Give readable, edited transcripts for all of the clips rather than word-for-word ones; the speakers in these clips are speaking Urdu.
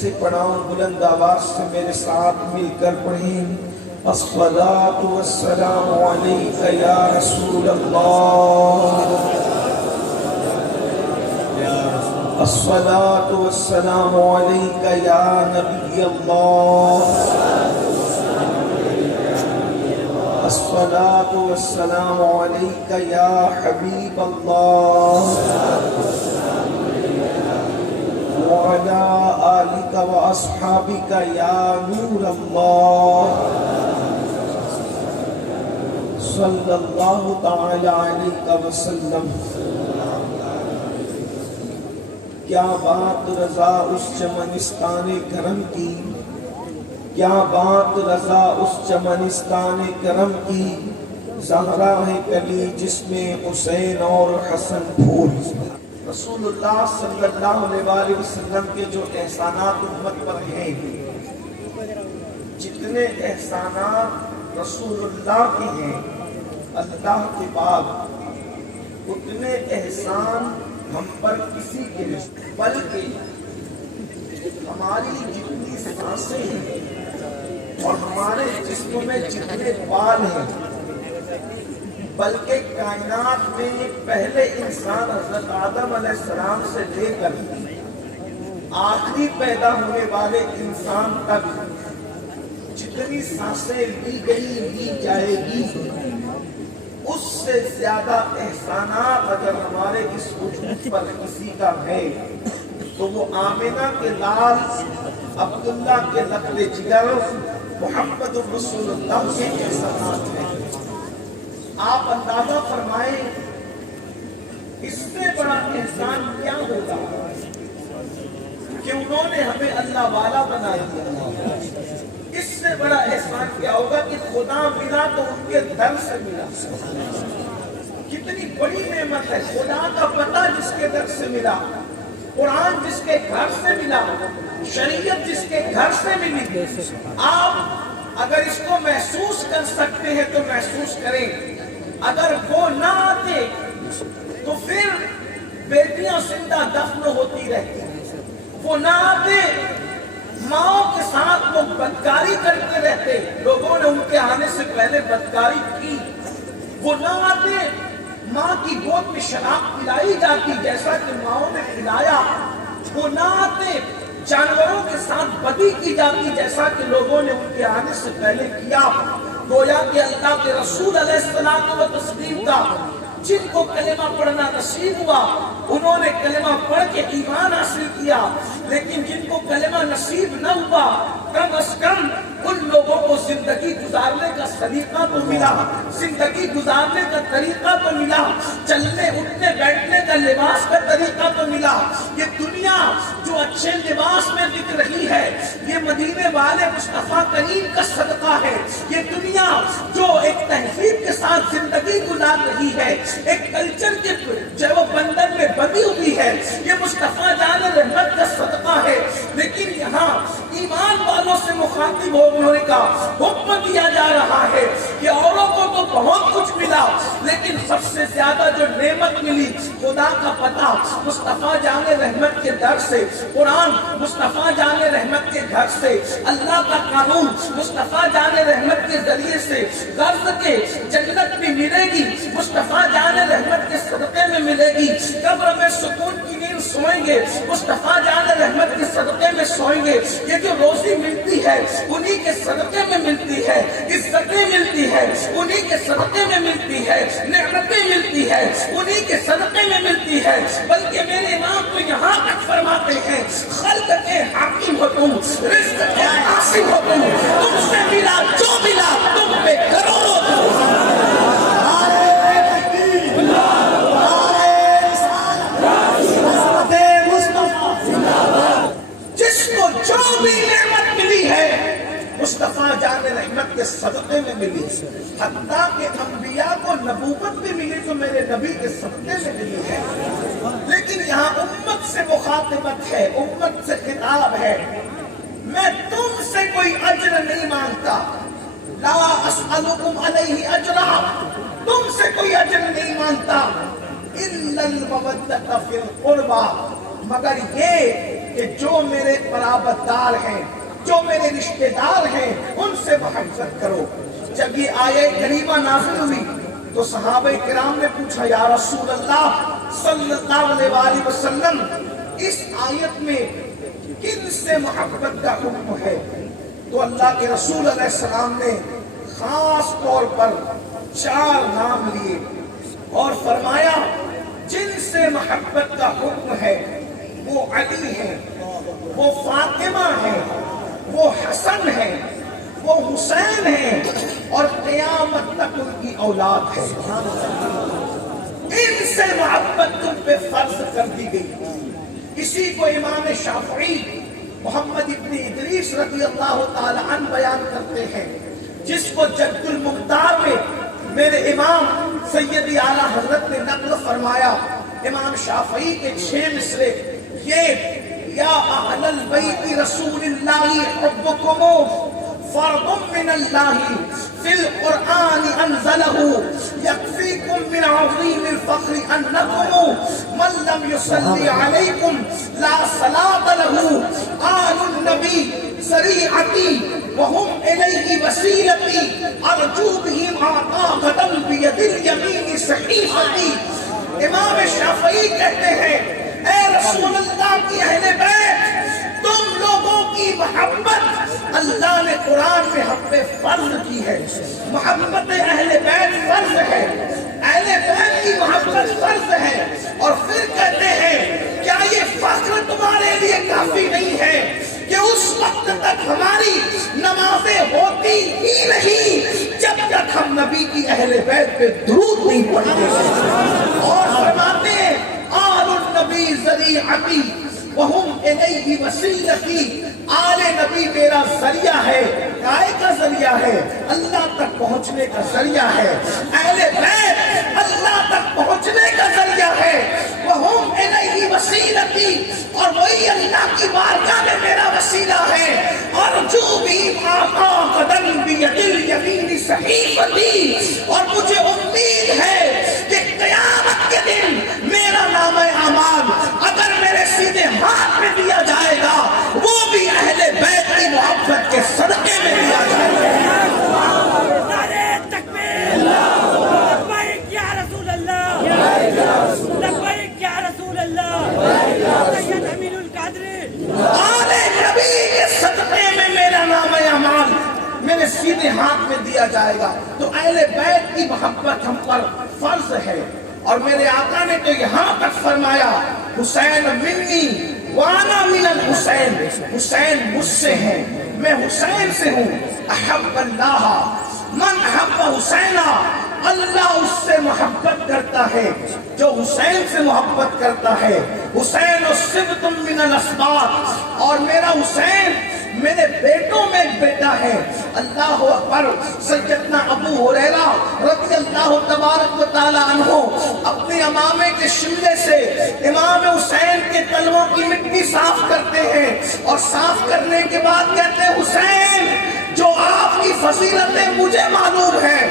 سے پڑھاؤں، بلند آواز سے میرے ساتھ مل کر پڑھیں۔ الصلاۃ والسلام علیک یا رسول اللہ، الصلاۃ والسلام علیک یا نبی اللہ، الصلاۃ والسلام علیک یا حبیب اللہ، وعلی آلک واصحابک یا نور اللہ، صلی اللہ تعالی علیہ وسلم۔ کیا بات رضا اس چمنستان کرم کی، کیا بات رضا اس چمنستان کرم کی، زہرا ہے کلی جس میں حسین اور حسن پھول۔ رسول اللہ صلی اللہ علیہ وسلم کے جو احسانات امت پر ہیں، جتنے احسانات رسول اللہ کے ہیں اللہ کے بعد، اتنے احسان ہم پر کسی کے نہیں، بلکہ ہماری جتنی سانسیں ہیں اور ہمارے جسم میں جتنے بال ہیں، بلکہ کائنات میں پہلے انسان حضرت آدم علیہ السلام سے لے کر آخری پیدا ہونے والے انسان تک جتنی سانسیں لی گئی لی جائے گی، اس سے زیادہ احسانات اگر ہمارے اس وجود پر کسی کا ہے تو وہ آمنہ کے لال عبداللہ کے نقل جگر محمد رسول اللہ کے احسانات ہیں۔ آپ اندازہ فرمائیں اس سے بڑا احسان کیا ہوگا کہ انہوں نے ہمیں اللہ والا بنا دیا۔ اس سے بڑا احسان کیا ہوگا کہ خدا ملا تو ان کے در سے ملا۔ کتنی بڑی نعمت ہے، خدا کا پتہ جس کے در سے ملا، قرآن جس کے گھر سے ملا، شریعت جس کے گھر سے ملی۔ آپ اگر اس کو محسوس کر سکتے ہیں تو محسوس کریں، اگر وہ نہ آتے تو پھر بیٹیاں زندہ دفن ہوتی رہتی، وہ نہ آتے ماں کے ساتھ وہ بدکاری کرتے رہتے، لوگوں نے ان کے آنے سے پہلے بدکاری کی، وہ نہ آتے ماں کی گود میں شراب پلائی جاتی جیسا کہ ماؤں نے پلایا، وہ نہ آتے جانوروں کے ساتھ بدی کی جاتی جیسا کہ لوگوں نے ان کے آنے سے پہلے کیا۔ گویا کہ اللہ کے رسول علیہ السلام و تسلیم کا جن کو کلمہ پڑھنا نصیب ہوا انہوں نے کلمہ پڑھ کے ایمان حاصل کیا، لیکن جن کو کلمہ نصیب نہ ہوا کم از کم ان لوگوں کو زندگی گزارنے کا سلیقہ تو ملا، زندگی گزارنے کا طریقہ تو ملا، چلنے اٹھنے بیٹھنے کا لباس کا طریقہ تو ملا۔ یہ دنیا جو اچھے لباس میں دکھ رہی ہے یہ مدینے والے مصطفیٰ کریم کا صدقہ ہے۔ یہ دنیا جو ایک تہذیب کے ساتھ زندگی گزار رہی ہے، ایک کلچر کے جو بندر میں بندی ہوئی ہے، یہ مصطفیٰ جان رحمت کا صدقہ ہے۔ لیکن یہاں ایمان والوں سے مخاطب ہونے کا حکم دیا جا رہا ہے کہ اوروں کو تو بہت کچھ ملا لیکن سب سے زیادہ جو نعمت ملی خدا کا پتہ مصطفیٰ جان رحمت کے در سے، قرآن مصطفیٰ جان رحمت کے گھر سے، اللہ کا قانون مصطفیٰ جان رحمت کے ذریعے سے غرض کے جنت میں ملے گی، مصطفیٰ جان رحمت کے صدقے میں ملے گی، قبر میں سکون کی نیند سوئیں گے مصطفیٰ جان رحمت کے صدقے میں سوئیں گے۔ یہ جو روزی ملتی ہے انہی کے صدقے میں ملتی ہے، عزتیں ملتی ہے انہی کے صدقے میں ملتی ہے، نعمتیں ملتی ہے انہی کے صدقے میں ملتی ہے۔ بلکہ میرے امام تو یہاں تک فرماتے ہیں خلق کے حاکم ہو تم، رزق کے قاسم ہو تم، تم سے ملا جو ملا تم پہ کروڑوں دو۔ جس کو جو بھی نعمت ملی ہے مصطفیٰ جان رحمت کے صدقے میں ملی، حتیٰ کہ انبیاء کو نبوت بھی ملی تو میرے نبی کے صدقے میں ملی ہے۔ لیکن یہاں امت سے مخاطبت ہے، امت سے خطاب ہے، میں تم سے کوئی اجر نہیں مانگتا، لا اسألکم علیہ اجرا، تم سے کوئی اجر نہیں مانگتا، الا المودۃ فی القربى، مگر یہ کہ جو میرے قرابت دار ہیں، جو میرے رشتہ دار ہیں، ان سے محبت کرو۔ جب یہ آیت کریمہ نازل ہوئی تو صحابہ کرام نے پوچھا، یا رسول اللہ صلی اللہ علیہ وآلہ وسلم، اس آیت میں کن سے محبت کا حکم ہے؟ تو اللہ کے رسول علیہ السلام نے خاص طور پر 4 نام لیے اور فرمایا جن سے محبت کا حکم ہے وہ علی ہے، وہ فاطمہ ہے، وہ حسن ہے، وہ حسین ہے، اور قیامت تک ان کی اولاد ہے۔ ان سے محبت تم پہ فرض کر دی گئی۔ اسی کو امام شافعی محمد ابن ادریس رضی اللہ تعالی عنہ بیان کرتے ہیں، جس کو جد المختار میں میرے امام سیدی اعلیٰ حضرت نے نقل فرمایا۔ امام شافعی کے 6 مصرے یہ، یا اہل البیت رسول اللہ حبکم فرض من اللہ فی القرآن انزلہ یکفیکم من عظیم الفخر انکم من لم یصلی علیکم لا صلاة لہ آل النبی ذریعتی وہم الیہ وسیلتی ارجو بہم آقا غدم بید الیمین صحیفتی۔ امام شافعی کہتے ہیں، اے رسول اللہ کی اہل بیت، تم لوگوں کی محبت اللہ نے قرآن میں ہم پہ فرض کی ہے۔ محبت اہل بیت فرض ہے، اہل بیت کی محبت فرض ہے۔ اور پھر کہتے ہیں کیا یہ فخر تمہارے لیے کافی نہیں ہے کہ اس وقت تک ہماری نمازیں ہوتی ہی نہیں جب تک ہم نبی کی اہل بیت پہ درود نہیں پڑھتے؟ اور فرماتے ہیں آل النبی ذریعتی وہم الیہ وسیلتی، آل نبی میرا ذریعہ ہے۔ کائے کا ذریعہ ہے؟ اللہ تک پہنچنے کا ذریعہ ہے۔ اہل بیت اللہ تک پہنچنے کا ذریعہ ہے۔ وہم الیہ وسیلتی، اور وہی اللہ کی بارگاہ میں میرا وسیلہ ہے۔ ارجو بہم آقا قدم بید الیمین صحیفتی، اور مجھے امید ہے کہ قیامت کے دن میرا نام اعمال اگر میرے سیدھے ہاتھ میں دیا جائے گا وہ بھی اہل بیت کی محبت کے صدقے میں دیا جائے گا۔ نعرہ تکبیر، لبیک یا رسول اللہ، لبیک یا رسول اللہ، سید امین القادری۔ آل نبی کے صدقے میں میرا نام اعمال میرے سیدھے ہاتھ میں دیا جائے گا۔ تو اہل بیت کی محبت ہم پر فرض ہے۔ اور میرے آقا نے تو یہاں تک فرمایا، حسین منی وانا من الحسین، حسین مجھ سے ہے، میں حسین سے ہوں۔ احب اللہ من احب حسینہ، اللہ اس سے محبت کرتا ہے جو حسین سے محبت کرتا ہے۔ حسین صبت من الاسباط، اور میرا حسین میرے بیٹوں میں ایک بیٹا ہے۔ اللہ اکبر۔ سیدنا ابو ہریرہ رضی اللہ تبارک و تعالی عنہ اپنے امامے کے شملے سے امام حسین کے تلووں کی مٹی صاف کرتے ہیں، اور صاف کرنے کے بعد کہتے ہیں، حسین جو آپ کی فضیلتیں مجھے معلوم ہیں،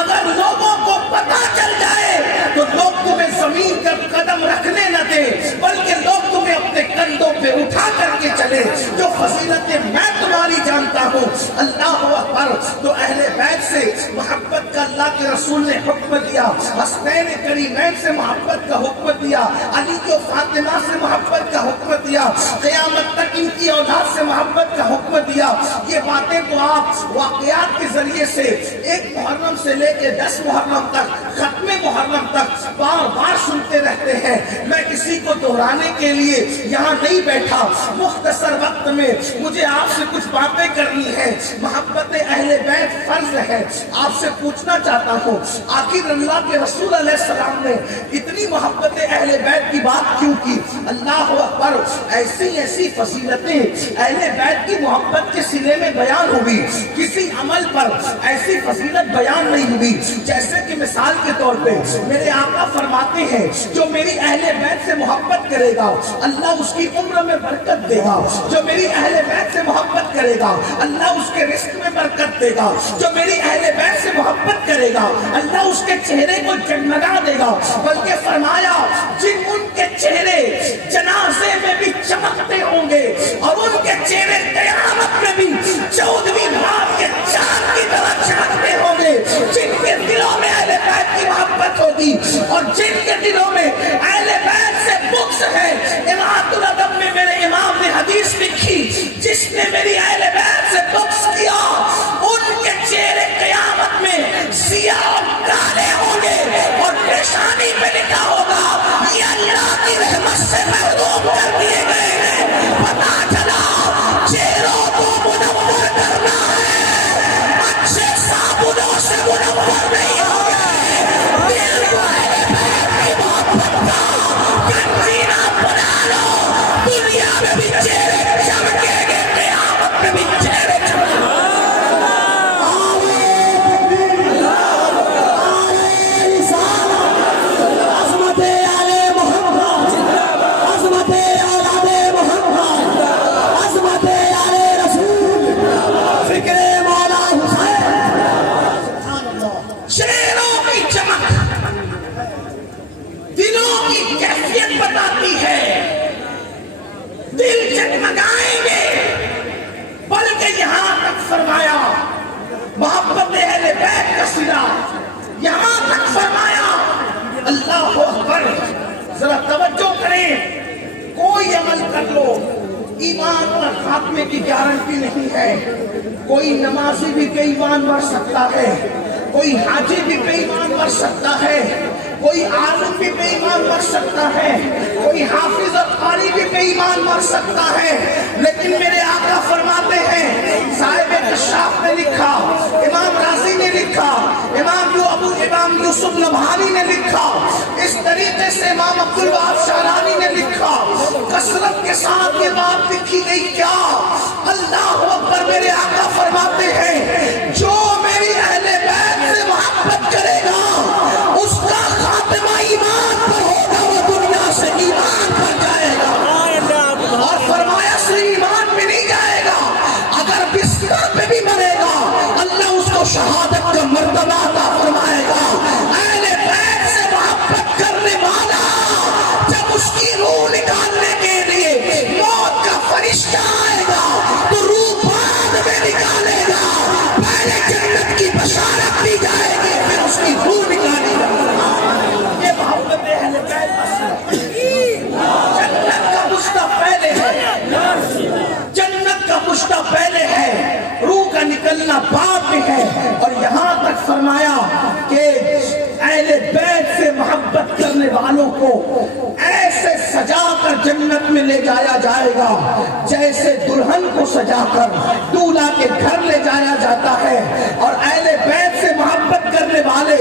اگر لوگوں کو پتہ چل جائے تو لوگ تمہیں زمین پر قدم رکھنے نہ دیں، بلکہ لوگ تمہیں اپنے کندھوں پہ اٹھا کر کے چلے۔ جو فضیلتیں میں تمہاری جانتا ہوں۔ اللہ اکبر۔ تو اہل بیت سے محبت کا اللہ کے رسول نے حکم دیا، حسنین کریمین سے محبت کا حکم دیا، علی و فاطمہ سے محبت کا حکم دیا، قیامت تک ان کی اولاد سے محبت کا حکم دیا۔ یہ باتیں تو آپ واقعات کے ذریعے سے 1 محرم سے لے کے 10 محرم تک، ختم محرم تک بار بار سنتے رہتے ہیں۔ میں کسی کو دہرانے کے لیے یہاں نہیں بیٹھا، مختصر وقت میں مجھے آپ سے کچھ باتیں کرنی ہے۔ محبت اہل بیت فرض ہے۔ آپ سے پوچھنا چاہتا ہوں، آخر اللہ کے رسول علیہ السلام نے اتنی محبت اہل بیت کی بات کیوں کی؟ اللہ اکبر۔ ایسی ایسی فضیلتیں اہل بیت کی محبت کے سلے میں بیان ہوئی، کسی عمل پر ایسی فضیلت بیان نہیں ہوئی۔ جیسے کہ مثال کے طور پہ میرے آقا فرماتے ہیں، جو میری اہل بیت سے محبت کرے گا اللہ اس کی عمر میں برکت دے گا، جو میری اہل بیت سے محبت محبت کرے گا اللہ اس کے رزق میں برکت دے گا، جو میری اہل بیت سے محبت کرے گا اللہ اس کے چہرے کو جگمگا دے گا، بلکہ فرمایا جن ان کے چہرے جنازے میں بھی چمکتے ہوں گے اور ان کے چہرے قیامت میں بھی 14ویں رات کے چاند کی طرح چمکتے ہوں گے، جن کے دلوں میں اہل بیت کی محبت ہوگی اور جن کے دلوں میں اہل بیت سے بغض ہے۔ امامۃ الادب میں میرے امام نے حدیث لکھی، جس نے میری اہل بیت سے بغض کیا ان کے چہرے قیامت میں سیاہ اور کالے ہوں گے اور پیشانی پہ لکھا ہوگا یہ اللہ کی رحمت سے محروم کر دیے گئے ہیں۔ پتا چلا چہروں کو منور کرنا ہے، اچھے صابنوں سے منور نہیں ہو گئے، دل کو اہل بیت کی محبت کا کنزینہ بنا لو، دنیا میں بھی چہرے چمکیں گے، قیامت میں بھی چہرے چمکیں گے۔ دل جگمگائیں گے، بلکہ یہاں تک فرمایا محبت اہل بیت کا صلہ، یہاں تک فرمایا اللہ اکبر۔ ذرا توجہ کریں، کوئی عمل کر لو ایمان اور خاتمے کی گارنٹی نہیں ہے۔ کوئی نمازی بھی بے ایمان مر سکتا ہے، کوئی حاجی بھی بے ایمان مر سکتا ہے، کوئی عالم بھی بے ایمان مر سکتا ہے، کوئی حافظ اور قاری بھی بے ایمان مر سکتا ہے، لیکن میرے آقا فرماتے ہیں، صاحب کشاف نے لکھا، امام رازی نے لکھا، امام یوسف نبہانی نے لکھا، اس طریقے سے امام عبدالوہاب شعرانی نے لکھا، کثرت کے ساتھ یہ بات لکھی گئی کیا؟ اللہ اکبر۔ میرے آقا فرماتے ہیں جو میری اہل بیت سے محبت کرے گا اس کا خاتمہ ایمان پر ہوگا، وہ دنیا سے ایمان پر جائے گا، اور فرمایا صرف ایمان میں نہیں جائے گا، اگر بستر پہ بھی مرے گا اللہ اس کو شہادت کا مرتبہ عطا فرمائے گا۔ اہل بیت سے محبت کرنے والا جب اس کی روح نکالنے کے لیے موت کا فرشتہ آئے گا تو روح بعد میں نکالے گا، پہلے جنت کی بشارت دی جائے گی پھر اس کی روح نکالی جائے گی۔ یہ محبت اہل بیت جنت کا پشتہ پہلے ہے، جنت کا پشتہ پہلے ہے، روح کا نکلنا بعد میں ہے۔ اور یہاں تک فرمایا کہ اہل بیت سے محبت کرنے والوں کو ایسے سجا کر جنت میں لے جایا جائے گا جیسے دلہن کو سجا کر دولہا کے گھر لے جایا جاتا ہے، اور اہل بیت سے محبت کرنے والے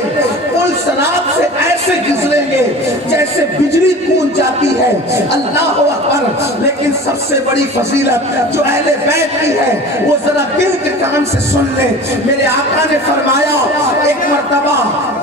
پل صراط سے ایسے گزریں گے جیسے بجلی کون جاتی ہے۔ اللہ اکبر۔ لیکن سب سے بڑی فضیلت جو اہل بیت کی ہے وہ ذرا دل کے کان سے سن لیں۔ میرے آقا نے فرمایا ایک مرتبہ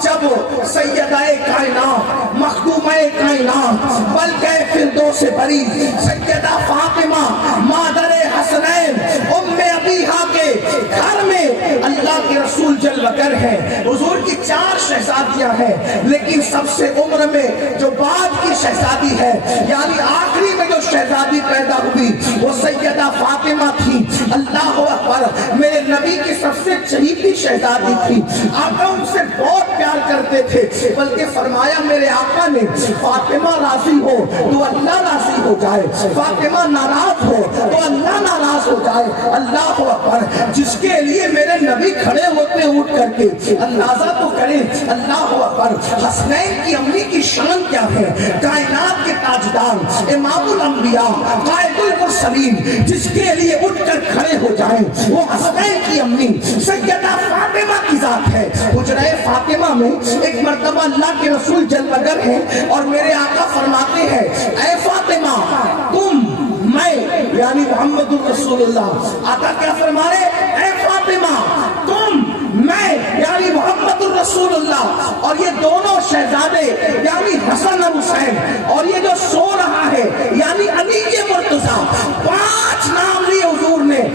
جب سیدہ کائنات مخدومہ کائنات بلکہ فردوس بری سیدہ فاطمہ مادر حسنین ام ابیہا کے گھر میں اللہ کے رسول جلوہ گر ہے، حضور کی 4 شہزادیاں ہیں، لیکن سب سے عمر میں جو بعد کی شہزادی ہے یعنی آخری میں جو شہزادی پیدا ہوئی وہ سیدہ فاطمہ تھی۔ اللہ اکبر۔ میرے نبی کی سب سے چہیتی شہزادی تھی، آقا ان سے بہت پیار کرتے تھے، بلکہ فرمایا میرے آقا نے فاطمہ راضی ہو تو اللہ راضی ہو جائے، فاطمہ ناراض ہو تو اللہ ناراض ہو جائے۔ اللہ اکبر۔ جس کے لیے میرے نبی کھڑے ہوتے اٹھ کر کے اندازہ تو کریں۔ اللہ اکبر۔ حسنین کی امی کی شان کیا ہے؟ کائنات کے تاجدار امام الانبیاء قائد المرسلین جس کے لیے اٹھ کر کھڑے ہو جائیں وہ حسنین کی امی سیدہ فاطمہ کی ذات ہے۔ حجرہ فاطمہ میں ایک مرتبہ اللہ کے رسول جلوہ گر ہیں اور میرے آقا فرماتے ہیں اے فاطمہ تم میں یعنی محمد الرسول اللہ، آقا کیا فرما رہے؟ اے فاطمہ تم میں یعنی محمد الرسول اللہ، اور یہ دونوں شہزادے یعنی حسن اور حسین، اور یہ جو سو رہا ہے یعنی علی مرتضیٰ، 5 نام لیے حضور نے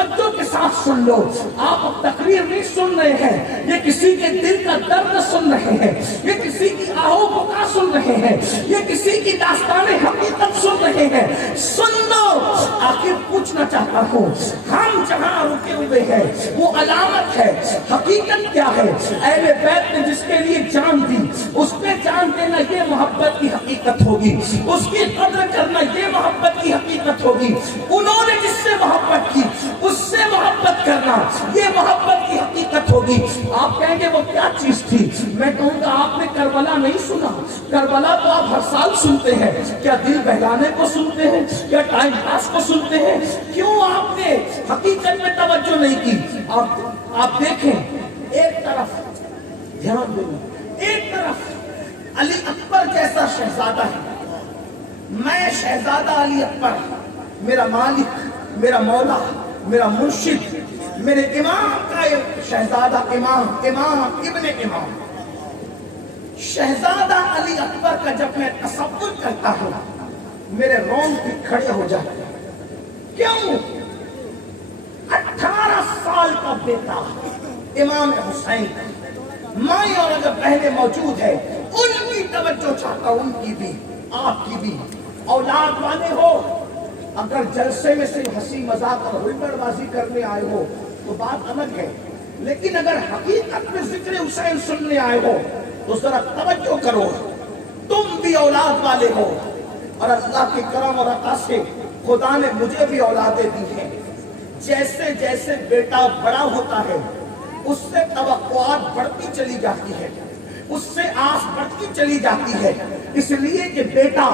توجہ کے ساتھ سن لو. آپ اب تقریر نہیں سن رہے ہیں, یہ کسی کے دل کا درد سن رہے ہیں, یہ کسی کی آہو بکا سن رہے ہیں, یہ کسی کی داستان حقیقت سن رہے ہیں. سن لو. آخر پوچھنا چاہتا ہوں, ہم جہاں رکے ہوئے ہیں وہ علامت ہے, حقیقت کیا ہے؟ اہل بیت نے جس کے لیے جان دی, اس پہ جان دینا یہ محبت کی حقیقت ہوگی, اس کی قدر کرنا یہ محبت کی حقیقت ہوگی. انہوں نے جس سے محبت کی اس سے محبت کرنا یہ محبت کی حقیقت ہوگی. آپ کہیں گے وہ کیا چیز تھی؟ میں کہوں گا آپ نے کربلا نہیں سنا. کربلا تو آپ ہر سال سنتے ہیں. کیا دل بہلانے کو سنتے ہیں؟ کیا ٹائم پاس کو سنتے ہیں؟ کیوں آپ نے حقیقت میں توجہ نہیں کی؟ آپ دیکھیں, ایک طرف دھیان دیں, ایک طرف علی اکبر جیسا شہزادہ ہے. میں شہزادہ علی اکبر, میرا مالک, میرا مولا, میرا مرشد, میرے امام کا شہزادہ, امام ابن امام شہزادہ علی اکبر کا جب میں تصور کرتا ہوں میرے رونگٹے کھڑے ہو جاتے ہیں. کیوں؟ 18 سال کا بیٹا امام حسین, مائیں اور اگر بہنیں موجود ہے ان کی توجہ چاہتا ہوں, ان کی بھی, آپ کی بھی. اولاد والے ہو, اگر جلسے میں صرف ہنسی مذاق اور ہلڑ بازی کرنے آئے ہو تو بات الگ ہے, لیکن اگر حقیقت میں ذکر حسین سننے آئے ہو تو ذرا توجہ کرو. تم بھی اولاد والے ہو اور اللہ کے کرم اور عطا سے خدا نے مجھے بھی اولادیں دی ہیں. جیسے جیسے بیٹا بڑا ہوتا ہے اس سے توقعات بڑھتی چلی جاتی ہے, اس سے آس بڑھتی چلی جاتی ہے. اس لیے کہ بیٹا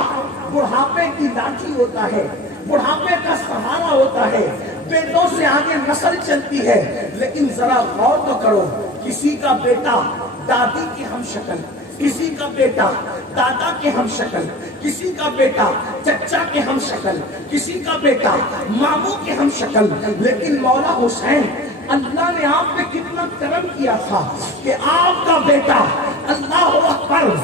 بڑھاپے کی لاٹھی ہوتا ہے, بڑھاپے کا سہارا ہوتا ہے, بیٹوں سے آگے نسل چلتی ہے. لیکن ذرا غور تو کرو, کسی کا بیٹا دادی کی ہم شکل, کسی کا بیٹا دادا کے ہم شکل, کسی کا بیٹا چچا کے ہم شکل, کسی کا بیٹا ماموں کے ہم شکل. لیکن مولا حسین, اللہ نے آپ پہ کتنا کرم کیا تھا کہ آپ کا بیٹا اللہ اکبر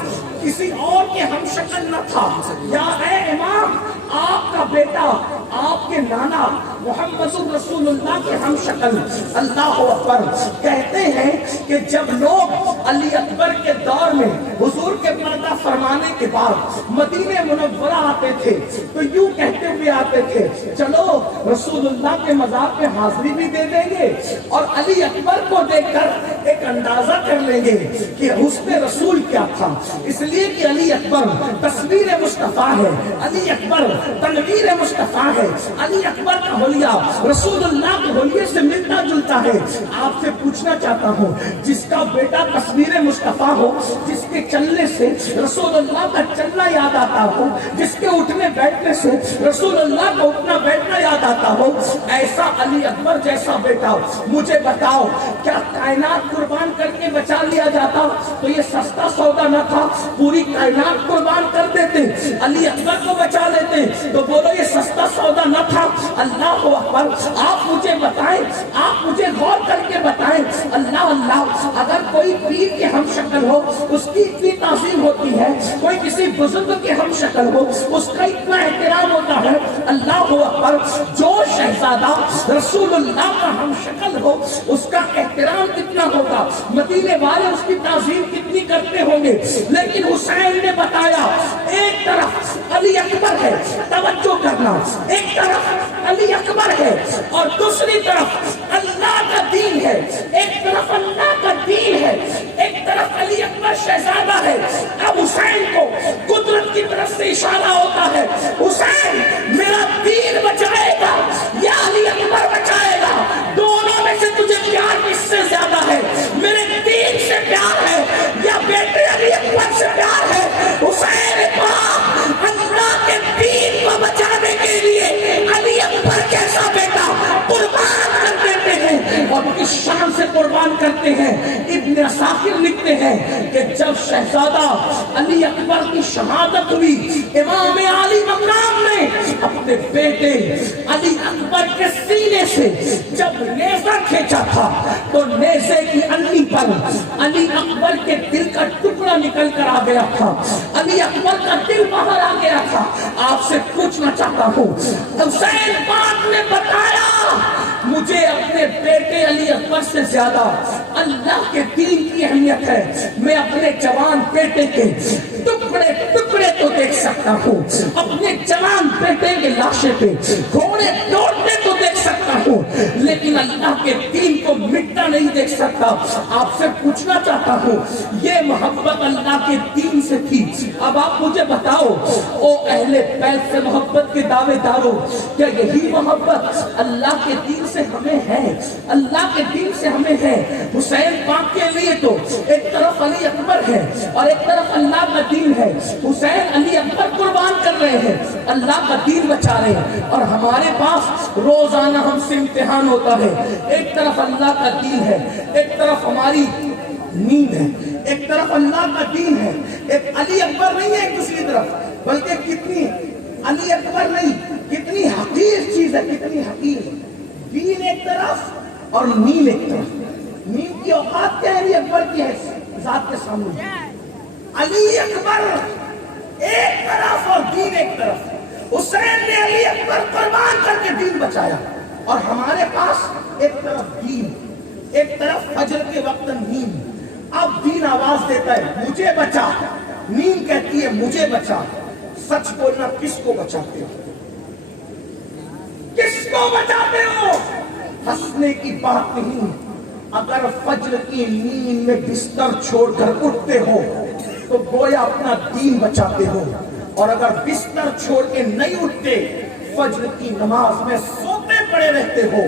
کسی اور کے ہم شکل نہ تھا. یا اے امام, آپ کا بیٹا آپ کے نانا محمد رسول اللہ کے ہم شکل. اللہ اکبر. کہتے ہیں کہ جب لوگ علی اکبر کے دور میں حضور کے پردہ فرمانے کے بعد مدینہ منورہ آتے تھے تو یوں کہتے ہوئے آتے تھے, چلو رسول اللہ کے مزار پہ حاضری بھی دے دیں گے اور علی اکبر کو دیکھ کر ایک اندازہ کر لیں گے کہ حسن رسول کیا تھا. اس لیے کہ علی اکبر تصویر مصطفیٰ ہے, علی اکبر تنویر مصطفیٰ ہے, علی اکبر کا حلیہ رسول اللہ کے حلیے سے ملتا جلتا ہے. آپ سے پوچھنا چاہتا ہوں, جس کا بیٹا تصویر مصطفیٰ ہو, جس کے چلنے سے رسول اللہ کا چلنا یاد آتا ہو, جس کے اٹھنے بیٹھنے سے رسول اللہ کا اٹھنا بیٹھنا یاد آتا ہو, ایسا علی اکبر جیسا بیٹا مجھے بتاؤ, کیا کائنات قربان کر کے بچا لیا جاتا تو یہ سستا سودا نہ تھا؟ پوری کائنات قربان کر دیتے, علی اکبر کو بچا لیتے, تو بولو یہ سستا سودا نہ تھا؟ اللہ اکبر. آپ مجھے بتائیں, آپ مجھے غور کر کے بتائیں, اللہ اللہ, اگر کوئی پیر کے ہم شکل ہو اس کی اتنی تعظیم ہوتی ہے, کوئی کسی بزرگ کے ہم شکل ہو اس کا اتنا احترام ہوتا ہے. اللہ اکبر. جو شہزادہ رسول اللہ کا ہم شکل ہو اس کا احترام کتنا ہوگا, مدینے والے اس کی تعظیم کتنی کرتے ہوں گے. لیکن حسین نے بتایا, ایک طرف علی اکبر ہے, توجہ کرنا, ایک طرف علی اکبر ہے اور دوسری طرف اللہ کا دین ہے, ایک طرف اللہ کا دین ہے, ایک طرف علی اکبر شہزادہ ہے. اب حسین کو قدرت کی طرف سے اشارہ ہوتا ہے, حسین میرا دین بچائے گا یا علی اکبر بچائے گا؟ دونوں میں سے تجھے پیار کس سے زیادہ ہے؟ میرے دین سے پیار ہے یا بیٹے علی اکبر سے پیار ہے؟ حسین نے کہا, اللہ کے دین کو بچانے کے لیے علی اکبر کیسا بیٹا قربان کر دیتے ہیں اور کس شان سے قربان کرتے ہیں. ابن عساکر لکھتے ہیں کہ جب شہزادہ علی اکبر کی شہادت ہوئی, امام علی مقام نے اپنے بیٹے علی اکبر کے سینے سے جب نیزہ کھینچا تھا تو نیزے کی انگلی پر علی اکبر کے دل کا ٹکڑا نکل کر آ گیا تھا, علی اکبر کا دل باہر آ گیا تھا. آپ سے پوچھنا چاہتا ہوں, حسین پاک نے بتایا مجھے اپنے بیٹے علی اکبر سے زیادہ اللہ کے دین کی اہمیت ہے. میں اپنے جوان بیٹے کے ٹکڑے ٹکڑے تو دیکھ سکتا ہوں, اپنے جوان بیٹے کے لاشے پہ گھوڑے دوڑتے تو دیکھ سکتا ہوں, لیکن اللہ کے دین کو مٹتا نہیں دیکھ سکتا. آپ سے پوچھنا چاہتا ہوں, یہ محبت اللہ کے دین سے تھی. اب آپ مجھے بتاؤ, او اہل بیت سے محبت کے دعوے داروں, کیا یہی محبت اللہ کے دین سے ہمیں ہے؟ اللہ کے دین سے ہمیں ہے. حسین پاک کے لیے تو ایک طرف علی اکبر ہے اور ایک طرف اللہ کا دین ہے. حسین علی اکبر قربان کر رہے ہیں, اللہ کا دین بچا رہے ہیں, اور ہمارے پاس روزانہ ہم سے امتحان ہوتا ہے. ایک طرف اللہ کا دین ہے, ایک طرف ہماری نیند ہے, ایک طرف اللہ کا دین ہے. ایک علی اکبر نہیں ہے ایک دوسری طرف, بلکہ کتنی علی اکبر نہیں, کتنی حقیر چیز ہے, کتنی حقیر. دین ایک طرف اور نیند ایک طرف. نیند کی اوقات کیا ہے علی اکبر کی ہے ذات کے سامنے؟ علی اکبر ایک طرف اور دین ایک طرف. حسین نے علی اکبر قربان کر کے دین بچایا, اور ہمارے پاس ایک طرف دین, ایک طرف فجر کے وقت نیند. اب دین آواز دیتا ہے مجھے بچا, نیند کہتی ہے مجھے بچا. سچ بولنا, کس کو بچاتے ہو؟ کس کو بچاتے ہو؟ ہنسنے کی بات نہیں. اگر فجر کی نیند میں بستر چھوڑ کر اٹھتے ہو تو گویا اپنا دین بچاتے ہو, اور اگر بستر چھوڑ کے نہیں اٹھتے, فجر کی نماز میں سوتے پڑے رہتے ہو,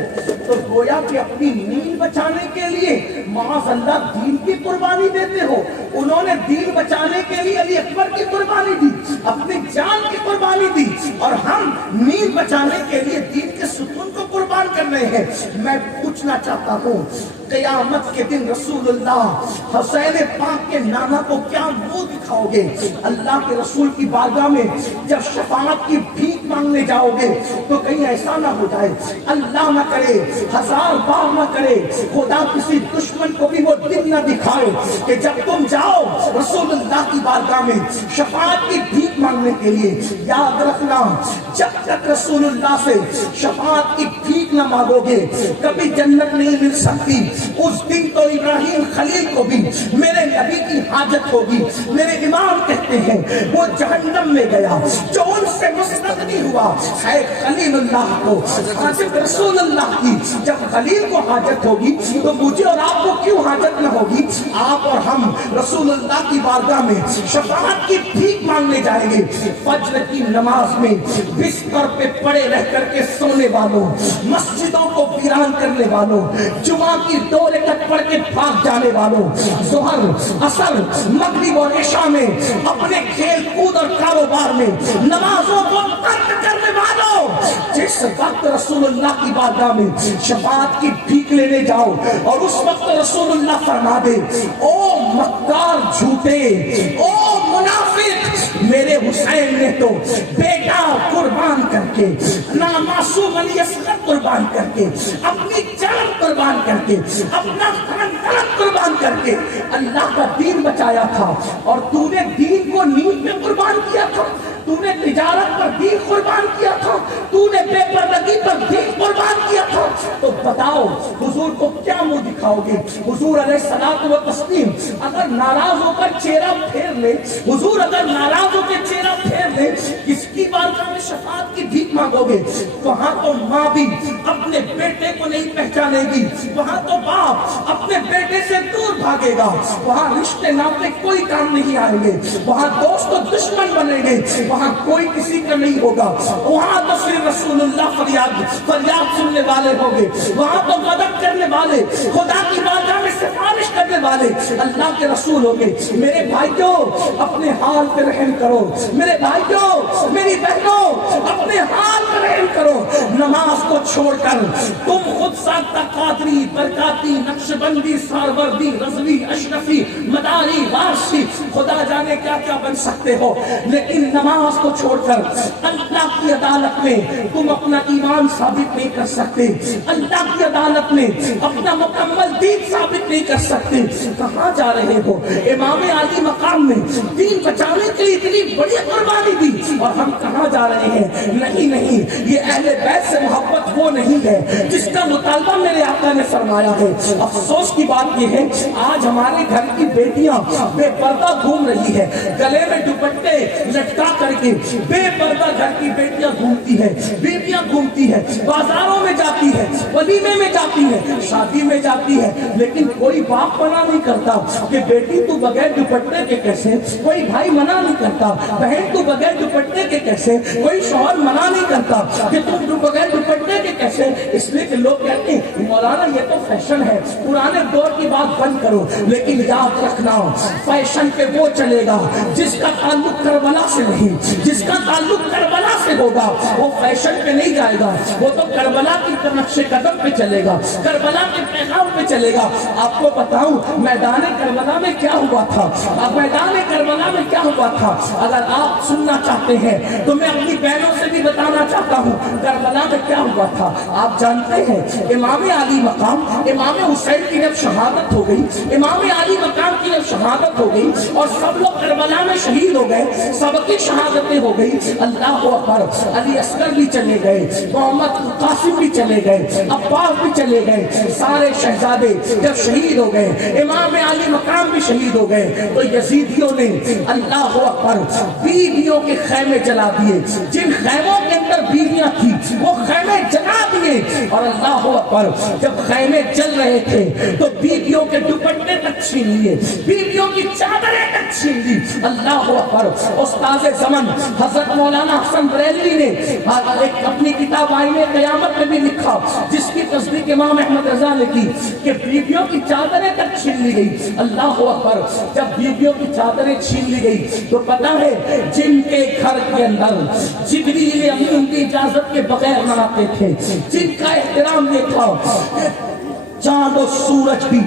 تو گویا کہ اپنی نیند بچانے کے لیے معاذ اللہ دین کی قربانی دیتے ہو. انہوں نے دین بچانے کے لیے علی اکبر کی قربانی دی, اپنی جان کی قربانی دی, اور ہم نیند بچانے کے لیے دین کے ستون کو قربان کر رہے ہیں. میں پوچھنا چاہتا ہوں, قیامت کے دن رسول اللہ حسین پاک کے نانا کو کیا منہ دکھاؤ گے؟ اللہ کے رسول کی بارگاہ میں جب شفاعت کی بھیک مانگنے جاؤ گے تو کہیں ایسا نہ ہو جائے, اللہ نہ کرے, ہزار بار نہ کرے, خدا کسی دشمن کو بھی وہ دن نہ دکھائے کہ جب تم جاؤ رسول اللہ کی بارگاہ میں شفاعت کی بھیک مانگنے کے لیے, یاد رکھنا جب تک رسول اللہ سے شفاعت کی بھیک نہ مانگو گے کبھی جنت نہیں مل سکتی. اس دن تو ابراہیم خلیل کو بھی میرے نبی کی حاجت ہوگی. میرے امام کہتے ہیں وہ جہنم میں گیا جو ان سے مستغنی ہوا ہے خلیل اللہ کو حاجت رسول اللہ کی. جب خلیل کو حاجت ہوگی تو مجھے اور آپ کو کیوں حاجت نہ ہوگی؟ آپ اور ہم رسول اللہ کی بارگاہ میں شفاعت کی بھیک مانگنے جائیں گے. فجر کی نماز میں بستر پہ پڑے رہ کر کے سونے والوں, مسجدوں کو ویران کرنے والوں, جمعہ کی 2 رکعت پڑھ کے بھاگ جانے والوں, ظہر, عصر, مغرب اور عشاء میں اپنے کھیل کود اور کاروبار میں نمازوں کو ترک کرنے والوں, جس وقت رسول اللہ کی بارگاہ میں شفاعت کی بھیک لینے جاؤ اور اس وقت رسول اللہ فرما دے او مکار جھوٹے, او منافق, میرے حسین نے تو بیٹا قربان کر کے, نامعصوم علی اصغر قربان کر کے, اپنی جان قربان کر کے, اپنا خاندان قربان کر کے اللہ کا دین بچایا تھا, اور تو نے دین کو نیند میں قربان کیا تھا, تو نے تجارت پر دین قربان کیا تھا, تو نے بے پردگی پر دین قربان کیا تھا. تو بتاؤ حضور کو کیا منہ دکھاؤ گے؟ حضور علیہ الصلوۃ والتسلیم اگر ناراض ہو کر چہرہ پھیر لے, حضور اگر ناراض ہو کے چہرہ پھیر لے, کس کی بارگاہ میں شفاعت کی بھیک مانگو گے؟ وہاں تو ماں بھی اپنے بیٹے کو نہیں پہچانے گی, وہاں تو باپ اپنے بیٹے سے دور بھاگے گا, وہاں رشتے ناطے کوئی کام نہیں آئیں گے, وہاں دوست و دشمن بنیں گے, وہاں کوئی کسی کا نہیں ہوگا, وہاں تو صرف رسول اللہ فریاد سننے والے ہوں گے, وہاں تو مدد کرنے والے, خدا کی بارگاہ میں سفارش کرنے والے اللہ کے رسول ہوں گے. میرے بھائیوں اپنے حال پہ رحم کرو, میرے بھائیوں میری بہنوں اپنے حال پہ رحم کرو. نماز کو چھوڑ کر تم خود ساختہ قادری, برکاتی, نقشبندی, سہروردی, رضوی, اشرفی, مداری, وارثی, خدا جانے کیا کیا بن سکتے ہو, لیکن نماز کو چھوڑ کر اللہ کی عدالت میں تم اپنا ایمان ثابت نہیں کر سکتے, اللہ کی عدالت میں اپنا مکمل دین ثابت نہیں کر سکتے. کہاں جا رہے ہو؟ امام عالی مقام میں دین بچانے کے لیے اتنی بڑی قربانی دی, اور ہم کہاں جا رہے ہیں؟ نہیں نہیں, یہ اہل بیت سے محبت محبت وہ نہیں ہے جس کا مطالبہ میرے آقا نے فرمایا ہے۔ افسوس کی بات یہ ہے آج ہمارے گھر کی بیٹیاں بے پردہ گھوم رہی ہے، گلے میں دوپٹے لٹکا کر کے بے پردہ گھر کی بیٹیاں گھومتی ہے، بیٹیاں گھومتی ہے، بازاروں میں جاتی ہے، ولیمے میں جاتی ہے، شادی میں جاتی ہے، لیکن کوئی باپ منع نہیں کرتا کہ بیٹی تو بغیر دوپٹے کے کیسے، کوئی بھائی منع نہیں کرتا بہن تو بغیر دوپٹے کے کیسے، کوئی شوہر منع نہیں کرتا کہ تم بغیر دوپٹے کے کیسے، اس لیے کہ لوگ کہتے ہیں مولانا یہ تو فیشن ہے، پرانے دور کی بات بند کرو، لیکن یاد رکھنا فیشن پہ وہ چلے گا جس کا تعلق کربلا سے نہیں، جس کا تعلق کربلا سے ہوگا وہ فیشن پہ نہیں جائے گا، وہ تو کربلا کی نقش قدم پہ چلے گا، کربلا کے پیغام پہ چلے گا۔ آپ کو بتاؤں میدان کربلا میں کیا ہوا تھا، اب میدان کربلا میں کیا ہوا تھا اگر آپ سننا چاہتے ہیں تو میں اپنی بہنوں سے بھی بتانا چاہتا ہوں کربلا میں کیا ہوا تھا۔ آپ جانتے ہیں امام علی مقام، امام حسین کی جب شہادت ہو گئی، امام علی مقام کی جب شہادت ہو گئی اور سب لوگ کربلا میں شہید ہو گئے، سب کی شہادتیں ہو گئی، اللہ اکبر، علی اصغر بھی چلے گئے، محمد قاسم بھی چلے گئے، عباس بھی چلے گئے، سارے شہزادے جب شہید ہو گئے، امام علی مقام بھی شہید ہو گئے، تو یزیدیوں نے اللہ اکبر بیویوں کے خیمے جلا دیے، جن خیموں کے اندر بیویاں تھی وہ خیمے جلا دیے، اور اللہ اکبر جب خیمے جل رہے تھے تو بیویوں کے دوپٹے تک چھین لیے، بیویوں کی چادریں تک چھین لی، اللہ اکبر۔ استاد زمن حضرت مولانا حسن بریلوی نے ایک اپنی کتاب آئین قیامت میں بھی لکھا جس کی تصدیق امام احمد رضا نے کی کہ بیویوں کی چادریں تک چھین لی گئی، اللہ اکبر۔ جب بیویوں کی چادریں چھین لی گئی تو پتہ ہے جن کے گھر کے اندر جبریل امین کی اجازت کے بغیر نہ آتے تھے، جن کا احترام یہ تھا چاند و سورج بھی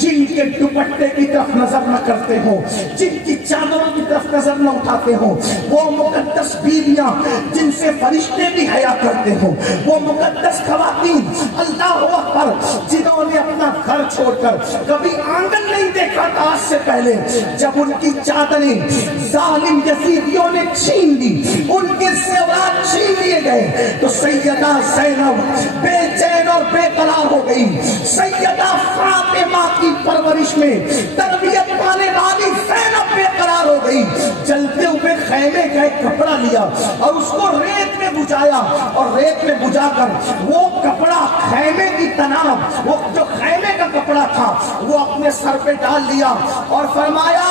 جن کے دوپٹے کی طرف نظر نہ کرتے ہوں، جن کی چادروں کی طرف نظر نہ اٹھاتے ہوں، وہ مقدس بیویاں جن سے فرشتے بھی حیا کرتے ہوں، وہ مقدس خواتین اللہ اکبر جنہوں نے اپنا گھر چھوڑ کر کبھی آنگن نہیں دیکھا تھا آج سے پہلے، جب ان کی چادریں ظالم یزیدیوں نے چھین لی، ان کے زیورات چھین لیے گئے تو سیدہ زینب بے چین اور بے قرار ہو گئی، سیدہ فاطمہ کی پرورش میں تربیت پانے والی زینب بے قرار ہو گئی، جلتے ہوئے خیمے کا ایک کپڑا لیا اور اس کو ریت میں بجھایا، اور ریت میں بجھا کر وہ کپڑا خیمے کی تناب، وہ جو خیمے کا کپڑا تھا وہ اپنے سر پہ ڈال لیا اور فرمایا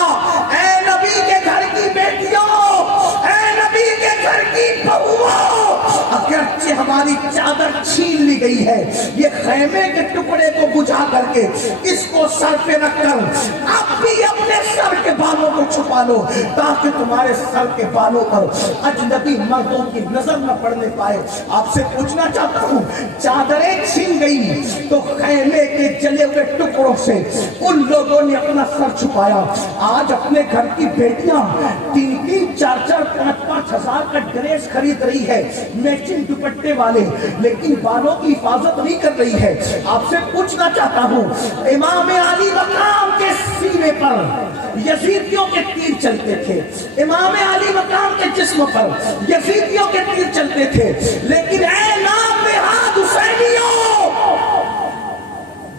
اے نبی کے گھر کی بیٹیوں، اے نبی کے گھر کی بہوؤں، اگرچہ ہماری چادر چھین لی گئی ہے، یہ خیمے کے ٹکڑے کو بجھا کر کے اس کو سر پہ رکھ کر اب بھی اپنے سر کے بالوں کو چھپا لو تاکہ تمہارے سر کے بالوں پر اجنبی مردوں کی نظر نہ پڑنے پائے۔ آپ سے پوچھنا چاہتا ہوں چادریں چھین گئی تو خیمے کے جلے ہوئے ٹکڑوں سے ان لوگوں نے اپنا سر چھپایا۔ آج اپنے گھر کی بیٹیاں 3-3, 4-4, 5-5 ہزار کا ڈریس خرید رہی ہے میچنگ دوپٹے والے، لیکن بالوں کی حفاظت نہیں کر رہی ہے۔ آپ سے پوچھنا چاہتا ہوں امام علی مقام کے سینے پر یزیدیوں کے تیر چلتے تھے، امام علی مقام کے جسم پر یزیدیوں کے تیر چلتے تھے، لیکن اے نام نہاد حسینیوں،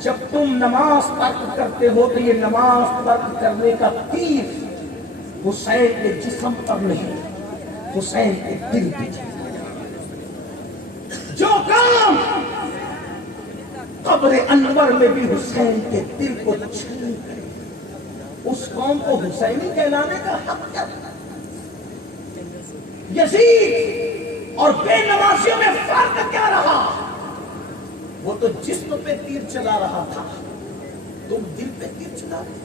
جب تم نماز ترک کرتے ہو تو یہ نماز ترک کرنے کا تیر حسین کے جسم پر نہیں، حسین کے دل پہ چلتا۔ جو کام قبر انور میں بھی حسین کے دل کو چھین کرے، اس قوم کو حسینی کہلانے کا حق کیا؟ یزید اور بے نمازیوں میں فرق کیا رہا؟ وہ تو جسم پہ تیر چلا رہا تھا، تم دل پہ تیر چلا رہے،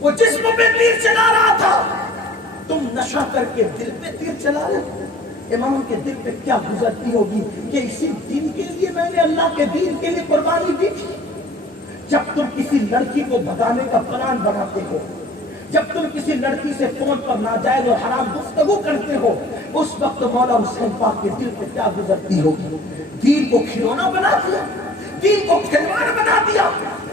وہ جسم پہ تیر چلا رہا تھا، تم نشہ کر کے دل پہ تیر چلا رہے۔ امام کے دل پہ کیا گزرتی ہوگی کہ اسی دین کے لیے میں نے اللہ کے دین کے لیے قربانی دی تھی۔ جب تم کسی لڑکی کو بھگانے کا پلان بناتے ہو، جب تم کسی لڑکی سے فون پر ناجائز اور حرام گفتگو کرتے ہو، اس وقت مولا حسین پاک کے دل پہ کیا گزرتی ہوگی؟ دین کو کھلونا بنا دیا، دین کو کھلواڑ بنا دیا۔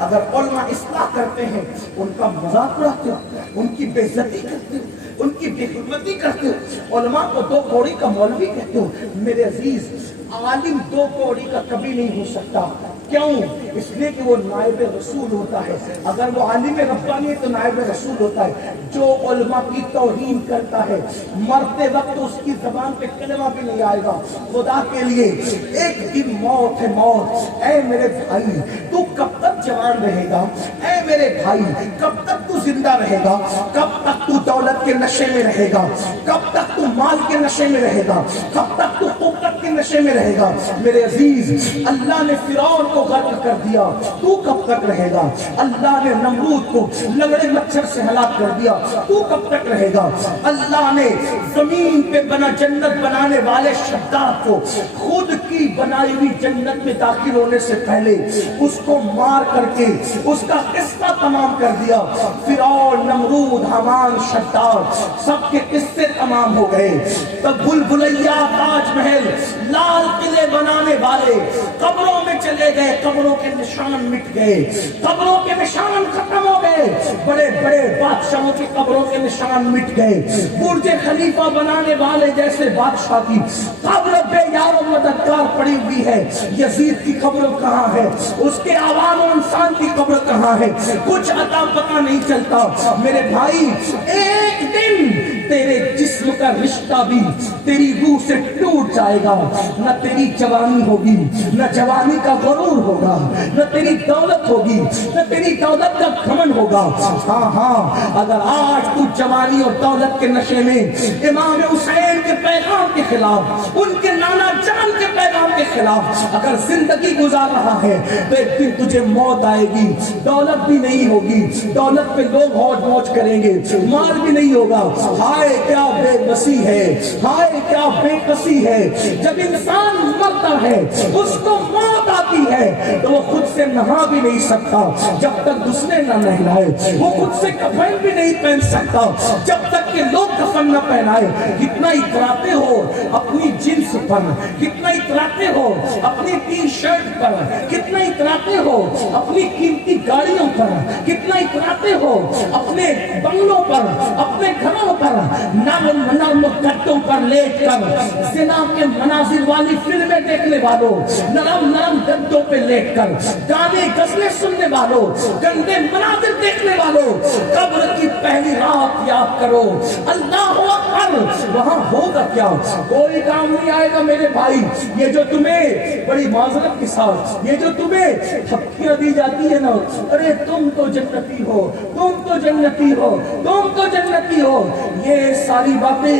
اگر علماء اصلاح کرتے ہیں ان کا مذاق اڑاتے ہو، ان کی بے عزتی کرتے ہو، ان کی بے حرمتی کرتے ہو، علماء کو 2 کوڑی کا مولوی کہتے ہو۔ میرے عزیز، عالم 2 کوڑی کا کبھی نہیں ہو سکتا۔ کیوں؟ اس لیے کہ وہ نائب رسول ہوتا ہے۔ اگر وہ عالم ربانی ہے تو نائب رسول ہوتا ہے۔ جو علماء کی توہین کرتا ہے مرتے وقت اس کی زبان پہ کلمہ بھی نہیں آئے گا۔ خدا کے لیے ایک دن موت ہے، موت۔ اے میرے بھائی، تو کب تک جوان رہے گا؟ اے میرے بھائی، کب تک تو زندہ رہے گا؟ کب تک تو دولت کے نشے میں رہے گا؟ کب تک تو مال کے نشے میں رہے گا؟ کب تک تو قوت کے نشے میں رہے گا؟ میرے عزیز، اللہ نے فرعون کو غرق کر دیا، تو کب تک رہے گا؟ اللہ نے نمرود کو لنگڑے مچھر سے ہلاک کر دیا، تو کب تک رہے گا؟ اللہ نے زمین پہ بنا جنت بنانے والے شداد کو خود کی بنائی ہوئی جنت میں داخل ہونے سے پہلے اس کو مار کر کے اس کا قصہ تمام کر دیا۔ فرعون، نمرود، حامان، شداد، سب کے قصے تمام ہو گئے۔ تب بلبلیا، تاج محل، لال قلعے بنانے والے قبروں میں چلے گئے، قبروں کے نشان مٹ گئے، قبروں کے نشان ختم ہو گئے، بڑے بڑے بادشاہوں کی قبروں کے نشان مٹ گئے۔ برج خلیفہ بنانے والے جیسے بادشاہ کی قبر بے یار و مددگار پڑی ہوئی ہے۔ یزید کی قبر کہاں ہے؟ اس کے عوام و انسان کی قبر کہاں ہے؟ کچھ عطا پتہ نہیں چلتا۔ میرے بھائی، ایک دن تیرے جسم کا رشتہ بھی تیری روح سے ٹوٹ جائے گا۔ نہ تیری جوانی ہوگی، نہ جوانی کا غرور ہوگا، نہ تیری دولت ہوگی، نہ تیری دولت کا گھمنڈ ہوگا۔ ہاں ہاں، اگر آج تو جوانی اور دولت کے نشے میں امام حسین کے پیغام کے خلاف، ان کے نانا جان کے پیغام کے خلاف اگر زندگی گزار رہا ہے تو ایک دن تجھے موت آئے گی۔ دولت بھی نہیں ہوگی، دولت پہ لوگ موج موج کریں گے، مال بھی نہیں ہوگا۔ ہائے کیا بے بسی ہے، ہائے کیا بے کسی ہے۔ جب انسان مرتا ہے اس کو موت آتی ہے تو وہ خود سے نہا بھی نہیں سکتا جب تک دوسرے نہ نہلائے، وہ خود سے کفن بھی نہیں پہن سکتا جب تک کہ لوگ کفن نہ پہنائے۔ کتنا اتراتے ہو اپنی جنس پر، کتنا اتراتے ہو اپنی ٹی شرٹ پر، کتنا اتراتے ہو اپنی قیمتی گاڑیوں پر، کتنا اتراتے ہو اپنے بنگلوں پر، اپنے گھروں پر، نرم گدوں پر لیٹ کر زنا کے مناظر والی فلمیں دیکھنے والوں، نرم نرم گدوں پہ لیٹ کر گانے غزلیں سننے والوں، گندے مناظر دیکھنے والوں، قبر کی پہلی رات یاد کرو۔ اللہ اکبر، وہاں ہوگا کیا؟ کوئی کام نہیں آئے گا میرے بھائی۔ یہ جو تمہیں بڑی معذرت کے ساتھ یہ جو تمہیں تھپکیاں دی جاتی ہے نا، ارے تم تو جنتی ہو، تم تو جنتی ہو، تم تو جنتی ہو، یہ ساری باتیں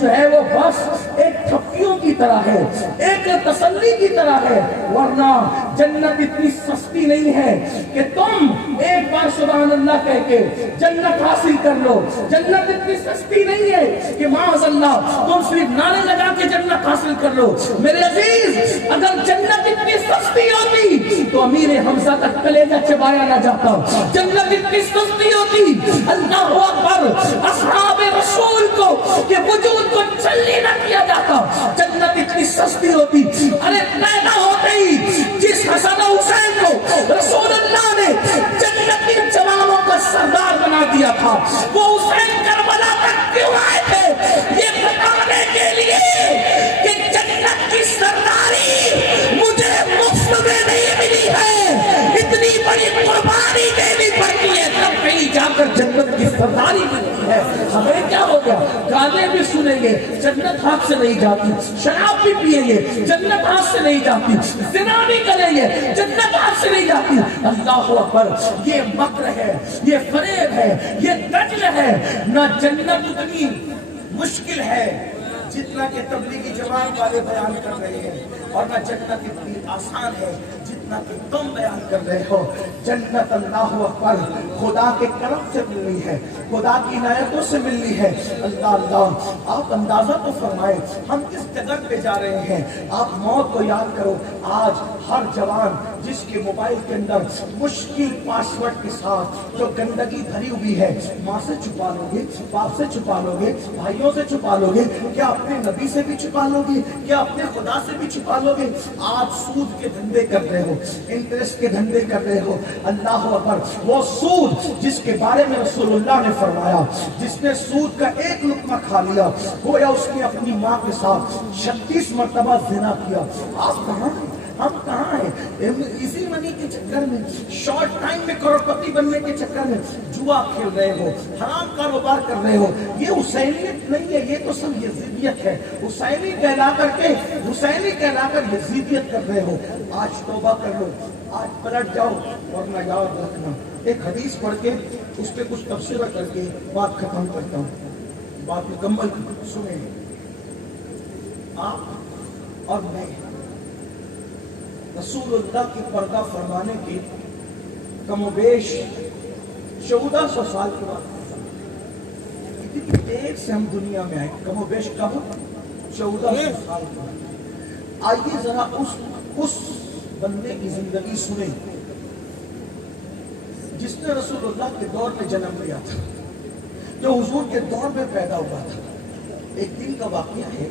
جو ہے وہ بس ایک تھپکیوں کی طرح ہے، ایک تسلی کی طرح ہے، ورنہ جنت اتنی سستی نہیں ہے کہ تم ایک بار سبحان اللہ کہہ کے جنت حاصل کر لو۔ جنت اتنی سستی نہیں ہے کہ معاذ اللہ تم صرف نعرے لگا کے جنت حاصل کر لو۔ میرے عزیز، اگر جنت اتنی سستی ہوتی تو امیر حمزہ کا کلیجہ چبایا نہ جاتا۔ جنت اتنی سستی ہوتی، اللہ اکبر، اصحاب رسول کو کہ وجود کو چلی نہ کیا جاتا۔ جنت اتنی سستی ہوتی، ارے پیدا ہوتے ہی جس حسن و حسین کو رسول اللہ نے جنتی جوانوں کا سردار بنا دیا تھا، وہ حسین کربلا تک کیوں آئے تھے؟ یہ بتانے کے لیے کہ جنت کی سرداری مجھے مفت میں نہیں ملی ہے، اتنی بڑی قربانی دینی پڑتی ہے تب کہیں جا کر جنت کی سرداری ملتی ہے۔ ہمیں کیا ہو گیا؟ گانے بھی سنیں گے، جنت ہاتھ سے نہیں جاتی، شراب بھی پیئیں گے، جنت ہاتھ سے نہیں جاتی، زنا بھی کریں گے، جنت ہاتھ سے نہیں جاتی۔ اللہ اکبر، یہ مکر ہے، یہ فریب ہے، یہ دجل ہے۔ نہ جنت اتنی مشکل ہے جتنا کہ تبلیغی جماعت والے بیان کر رہے ہیں، اور نہ جنت اتنی آسان ہے جتنا کہ تم بیان کر رہے ہو۔ جنت اللہ اکبر خدا کے کرم سے ملنی ہے، خدا کی عنایتوں سے ملنی ہے۔ اللہ اللہ، آپ اندازہ تو فرمائیں ہم کس جگہ پہ جا رہے ہیں۔ آپ موت کو یاد کرو۔ آج ہر جوان جس کے موبائل کے اندر مشکل پاسورڈ کے ساتھ جو گندگی بھری ہوئی ہے، ماں سے چھپا لو گے، باپ سے چھپا لو گے، بھائیوں سے چھپا لو گے، کیا اپنے نبی سے بھی چھپا لو گے، کیا اپنے خدا سے بھی چھپا لو گے؟ آج سود کے دھندے کر رہے ہو، انٹرسٹ کے دھندے کر رہے ہو۔ اللہ اکبر، وہ سود جس کے بارے میں رسول اللہ نے فرمایا جس نے سود کا ایک لقمہ کھا لیا گویا اس نے اپنی ماں کے ساتھ 36 مرتبہ زنا کیا. آپ کہاں ہیں؟ ہم کہاں ہیں؟ اسی منی کے چکر میں، شارٹ ٹائم میں کروڑپتی بننے کے چکر میں جوا کھیل رہے ہو، حرام کاروبار کر رہے ہو. یہ حسینیت نہیں ہے، یہ تو سب یزیدیت ہے. حسینی کہلا کر یزیدیت کر رہے ہو. آج توبہ کر لو، آج پلٹ جاؤ ورنہ یاد رکھنا. ایک حدیث پڑھ کے اس پہ کچھ تبصرہ کر کے بات ختم کرتا ہوں. بات مکمل سنیں. آپ اور میں رسول اللہ کی پردہ فرمانے کے کم و بیش 1400 سال کے بعد اتنی دیر سے ہم دنیا میں آئے. کم و بیش کب؟ 1400 سال کے بعد. آئیے ذرا اس بندے کی زندگی سنیں جس نے رسول اللہ کے دور میں جنم لیا تھا، جو حضور کے دور میں پیدا ہوا تھا. ایک دن کا واقعہ ہے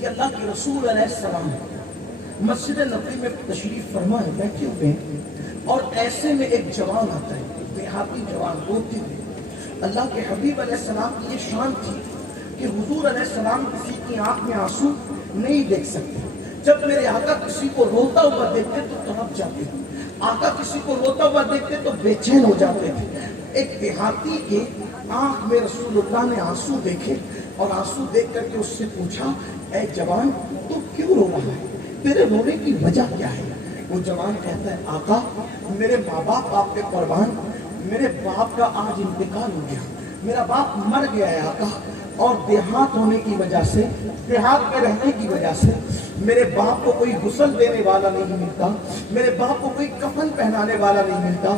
کہ اللہ کے رسول علیہ السلام مسجد نبوی میں تشریف فرما ہے، بیٹھے ہوئے ہیں، اور ایسے میں ایک جوان آتا ہے، دیہاتی جوان روتے ہوئے. اللہ کے حبیب علیہ السلام کی یہ شان تھی کہ حضور علیہ السلام کسی کی آنکھ میں آنسو نہیں دیکھ سکتے. جب میرے آقا کسی کو روتا ہوا دیکھتے تو تڑپ جاتے تھے، آقا کسی کو روتا ہوا دیکھتے تو بے چین ہو جاتے تھے. ایک دیہاتی کے آنکھ میں رسول اللہ نے آنسو دیکھے اور آنسو دیکھ کر کے اس سے پوچھا، اے جوان تو کیوں رو رہا ہے، تیرے رونے کی وجہ کیا ہے؟ وہ جوان کہتا ہے، آقا میرے ماں باپ آپ کے قربان، میرے باپ کا آج انتقال ہو گیا، میرا باپ مر گیا ہے آقا، اور دیہات ہونے کی وجہ سے، دیہات میں رہنے کی وجہ سے میرے باپ کو کوئی غسل دینے والا نہیں ملتا، میرے باپ کو کوئی کفن پہنانے والا نہیں ملتا.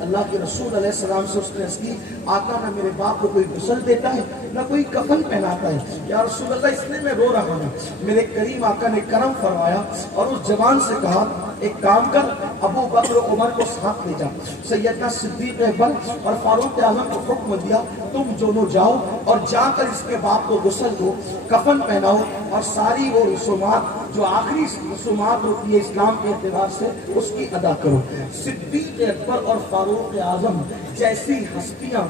اللہ کے رسول علیہ السلام سے اس نے عرض کی، آقا نہ میرے باپ کو کوئی غسل دیتا ہے نہ کوئی کفن پہناتا ہے. یا رسول اللہ اس لیے میں رو رہا ہوں. میرے کریم آقا نے کرم فرمایا اور اس جوان سے کہا، ایک کام کر، ابو بکر و عمر کو ساتھ لے جا، سیدنا صدیق اکبر اور فاروق اعظم کو حکم دیا، تم دونوں جاؤ اور جا کر اس کے باپ کو غسل دو، کفن پہناؤ، اور ساری وہ رسومات جو آخری رسومات ہوتی ہے اسلام کے اعتبار سے اس کی ادا کرو. صدیق اکبر اور فاروق اعظم جیسی ہستیاں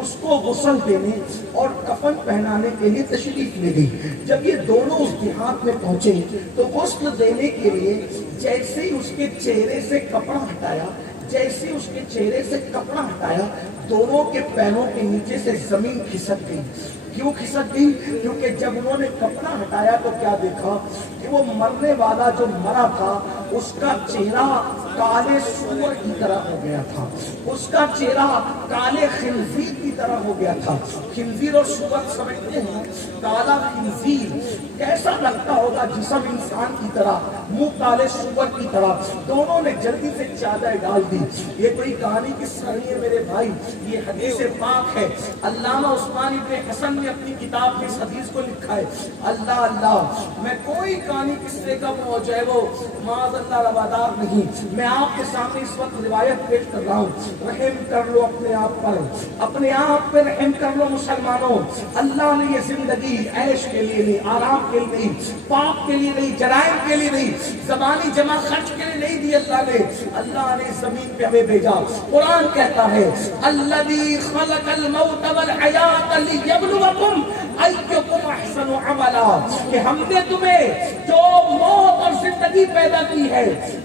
اس کو غسل دینے اور کفن پہنانے کے لیے تشریف لے گئی. جب یہ دونوں اس دیہات میں پہنچے تو غسل دینے کے لیے جیسے ہی اس کے چہرے سے کپڑا ہٹایا، دونوں کے پیروں کے نیچے سے زمین کھسک گئی. کیوں کھسک گئی؟ کیونکہ جب انہوں نے کپڑا ہٹایا تو کیا دیکھا کہ وہ مرنے والا جو مرا تھا اس کا چہرہ کالے سور کی طرح ہو گیا تھا، اس کا چہرہ کالے خنزیر کی طرح ہو گیا تھا. خنزیر اور سور سمجھتے ہیں، کالا خنزیر کیسا لگتا ہوگا، جسم انسان کی طرح، منہ کالے سور کی طرح. دونوں نے جلدی سے چادر ڈال دی. یہ کوئی کہانی کس نہیں ہے میرے بھائی، یہ حدیث پاک ہے. علامہ عثمان ابن حسن نے اپنی کتاب میں اس حدیث کو لکھا ہے. اللہ اللہ، میں کوئی کہانی قصے کا جو ہے وہ معاذ اللہ روادار نہیں، میں آپ کے سامنے اس وقت روایت پیش کر رہا ہوں. رحم کر لو اپنے آپ پر، اپنے آپ پہ رحم کر لو مسلمانوں. اللہ نے یہ زندگی عیش کے لیے نہیں، آرام کے لیے نہیں، پاپ کے لیے نہیں، جرائم کے لیے نہیں، زبانی جمع خرچ کے لیے نہیں دی. اللہ نے زمین پہ ہمیں بھیجا. قرآن کہتا ہے، الذی خلق الموت والحیات لیبلوکم ایکم احسن عملا، کہ ہم نے تمہیں جو موت اور زندگی پیدا کی ہے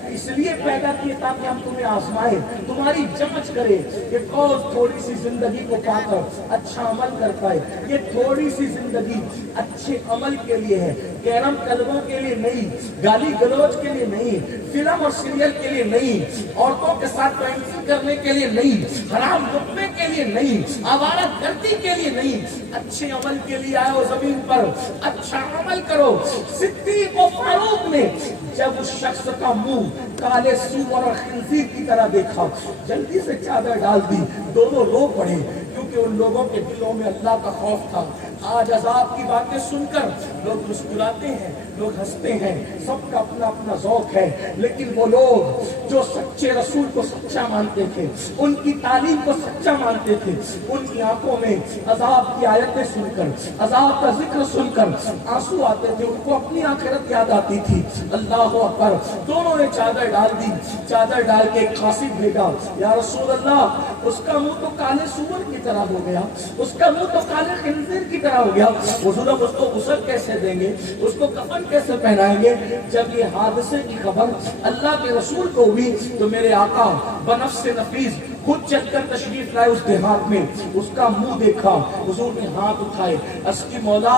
اس لیے پیدا کی تاکہ ہم تمہیں آزمائے، تمہاری جانچ کرے کہ کون تھوڑی سی زندگی کو پا کر اچھا عمل کر پائے. یہ تھوڑی سی زندگی اچھے عمل کے لیے ہے، کیرم کلبوں کے لیے نہیں، گالی گلوچ کے لیے نہیں، فلم اور سیریل کے لیے نہیں، عورتوں کے ساتھ پینٹنگ کرنے کے لیے نہیں، حرام لقمے کے لیے نہیں، آوارہ گردی کے لیے نہیں، اچھے عمل کے لیے آئے ہو زمین پر، اچھا عمل کرو. صدیق و فاروق نے جب اس شخص کا منہ کالے سور اور خنزیر کی طرح دیکھا، جلدی سے چادر ڈال دی. دونوں رو پڑے کیونکہ ان لوگوں کے دلوں میں اللہ کا خوف تھا. آج عذاب کی باتیں سن کر لوگ مسکراتے ہیں، لوگ ہنستے ہیں، سب کا اپنا اپنا ذوق ہے، لیکن وہ لوگ جو سچے رسول کو سچا مانتے تھے، ان کی تعلیم کو سچا مانتے تھے، ان کی آنکھوں میں عذاب کی آیتیں سن کر، عذاب کا ذکر سن کر آنسو آتے تھے، ان کو اپنی آخرت یاد آتی تھی۔ اللہ اکبر، دونوں نے چادر ڈال دی، چادر ڈال کے ایک قاصد بھیجا، یا رسول اللہ اس کا منہ تو کالے سور کی طرح ہو گیا، اس کا منہ تو کالے خنزیر کی طرح ہو گیا، حضور اب اس کو غسل کیسے دیں گے، اس کو کفن کیسے پہنائیں گے؟ جب یہ حادثے کی خبر اللہ کے رسول کو ہوئی تو میرے آقا بنفس نفیس خود چل کر تشریف لائے اس دیہات میں، اس کا منہ دیکھا، حضور نے ہاتھ اٹھائے، اس کی مولا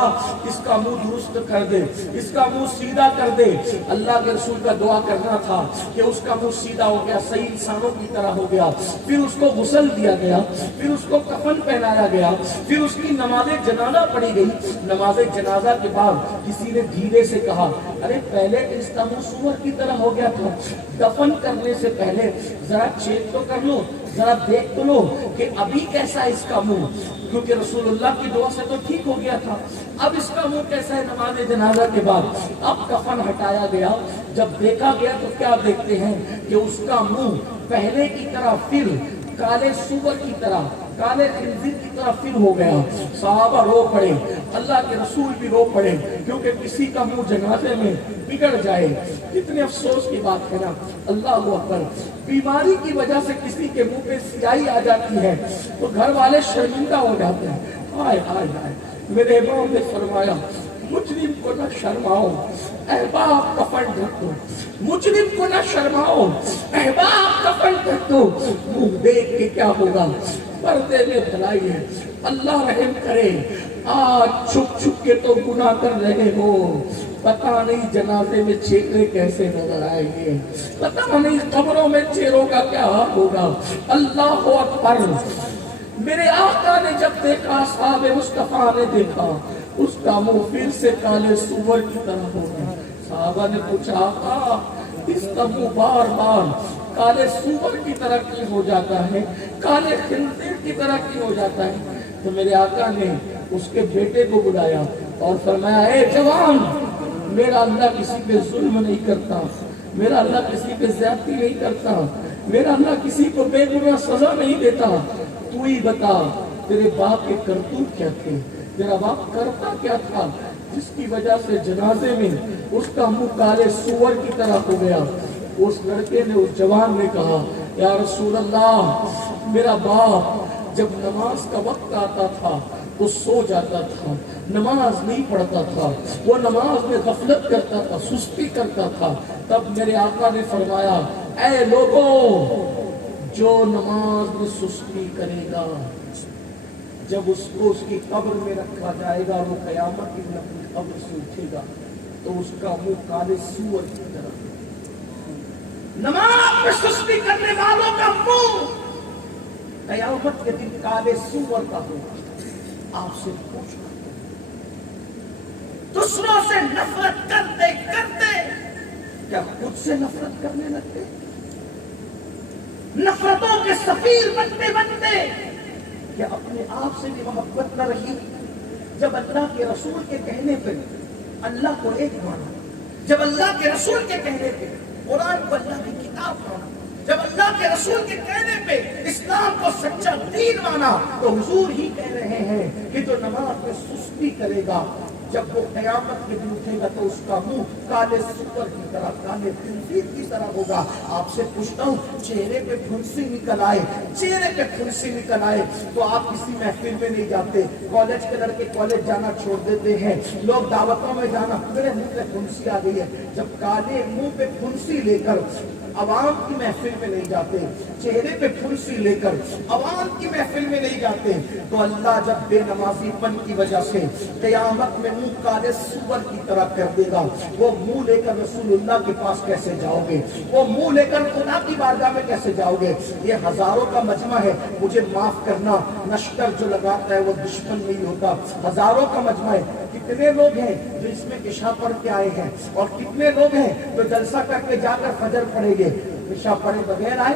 اس کا منہ درست کر دے، اس کا منہ سیدھا کر دے۔ اللہ کے رسول کا دعا کرنا تھا کہ اس کا منہ سیدھا ہو گیا، صحیح انسانوں کی طرح ہو گیا، پھر اس کو غسل دیا گیا، پھر اس کو کفن پہنایا گیا، پھر اس کی نماز جنازہ پڑھی گئی۔ نماز جنازہ کے بعد کسی نے دھیرے سے کہا، ارے پہلے اس کا منہ سور کی طرح ہو گیا تھا، دفن کرنے سے پہلے ذرا چیک تو کر لو، ذرا دیکھ تو لو کہ ابھی کیسا ہے اس کا منہ، کیونکہ رسول اللہ کی دعا سے تو ٹھیک ہو گیا تھا، اب اس کا منہ کیسا ہے نماز جنازہ کے بعد۔ اب کفن ہٹایا گیا، جب دیکھا گیا تو کیا دیکھتے ہیں کہ اس کا منہ پہلے کی طرح پھر کالے سور کی طرح، کالے خنزیر کی طرح پھر ہو گیا۔ صحابہ رو پڑے، اللہ کے رسول بھی رو پڑے، کیونکہ کسی کا منہ جنازے میں بگڑ جائے کتنے افسوس کی بات ہے نا۔ اللہ اکبر، بیماری کی وجہ سے کسی کے منہ پہ سیاہی آ جاتی ہے تو گھر والے شرمندہ ہو جاتے ہیں، ہائے ہائے ہائے۔ میرے امام نے فرمایا، مجرم کو نہ شرماؤ احباب کفن ڈھک دو، مجرم کو نہ شرماؤ احباب کفن ڈھک دو، منہ دیکھ کے کیا ہوگا، پردے میں بھلائی ہے۔ اللہ رحم کرے، آج چھپ چھپ کے تو گناہ کر رہے ہو، پتہ نہیں جنازے میں چہرے کیسے نظر آئیں گے، پتہ نہیں قبروں میں چہروں کا کیا حال ہوگا۔ اللہ اکبر، میرے آقا نے جب دیکھا، اصحاب مصطفیٰ نے دیکھا، اس کا منہ پھر سے کالے سور کی طرح ہو گیا۔ صحابہ نے پوچھا، آقا اس کا منہ بار بار کالے سور کی طرح کیوں ہو جاتا ہے، کالے خنزیر کی طرح کیوں ہو جاتا ہے؟ تو میرے آقا نے اس کے بیٹے کو بلایا اور فرمایا، اے جوان، میرا اللہ کسی پہ ظلم نہیں کرتا، میرا اللہ کسی پہ زیادتی نہیں کرتا، میرا اللہ کسی کو بے گناہ سزا نہیں دیتا، تو ہی بتا تیرے باپ کے کرتوت کیا تھے، تیرا باپ کرتا کیا تھا جس کی وجہ سے جنازے میں اس کا منہ کالے سور کی طرح ہو گیا۔ اس لڑکے نے، اس جوان نے کہا، یا رسول اللہ، میرا باپ جب نماز کا وقت آتا تھا وہ سو جاتا تھا، نماز نہیں پڑھتا تھا، وہ نماز میں غفلت کرتا تھا، سستی کرتا تھا۔ تب میرے آقا نے فرمایا، اے لوگوں، جو نماز میں سستی کرے گا، جب اس کو اس کی قبر میں رکھا جائے گا، وہ قیامت کی اپنی قبر سے اٹھے گا تو اس کا منہ کالے سور کی طرف۔ نماز میں سستی کرنے والوں کا منہ قیامت کے دن کالے سور کا ہوگا۔ آپ سے پوچھنا، دوسروں سے نفرت کرتے کرتے کیا خود سے نفرت کرنے لگتے؟ نفرتوں کے سفیر بنتے بنتے کیا اپنے آپ سے بھی محبت نہ رہی؟ جب اللہ کے رسول کے کہنے پہ اللہ کو ایک مانا، جب اللہ کے رسول کے کہنے پہ قرآن کو اللہ کی کتاب مانا، جب اللہ کے رسول کے کہنے پہ اسلام کو سچا دین مانا، تو حضور ہی کہہ رہے ہیں کہ جو نماز میں سستی کرے گا، جب وہ قیامت کے دن اٹھے گا تو اس کا منہ کالے سور کی طرح، کالے خنزیر کی طرح ہوگا۔ آپ سے پوچھتا ہوں، چہرے پہ پھنسی نکل آئے، چہرے پہ پھنسی نکل آئے تو آپ کسی محفل میں نہیں جاتے، کالج کے لڑکے کالج جانا چھوڑ دیتے ہیں، لوگ دعوتوں میں جانا، میرے منہ پہ پھنسی آ گئی ہے، جب کالے منہ پہ پھنسی لے کر عوام کی محفل میں نہیں جاتے، چہرے پہ پھنسی لے کر عوام کی محفل میں نہیں جاتے، تو اللہ جب بے نمازی پن کی وجہ سے قیامت میں منہ کالے سور کی طرح کر دے گا، وہ منہ لے کر رسول اللہ کے پاس کیسے جاؤ گے؟ وہ منہ لے کر خدا کی بارگاہ میں کیسے جاؤ گے؟ یہ ہزاروں کا مجمع ہے، مجھے معاف کرنا، نشتر جو لگاتا ہے وہ دشمن نہیں ہوتا، ہزاروں کا مجمع ہے۔ کتنے لوگ ہیں جو اس میں عشاء پڑھ کے آئے ہیں اور کتنے لوگ ہیں جو جلسہ کر کے جا کر فجر پڑھیں گے؟ عشاء پڑھے بغیر آئے،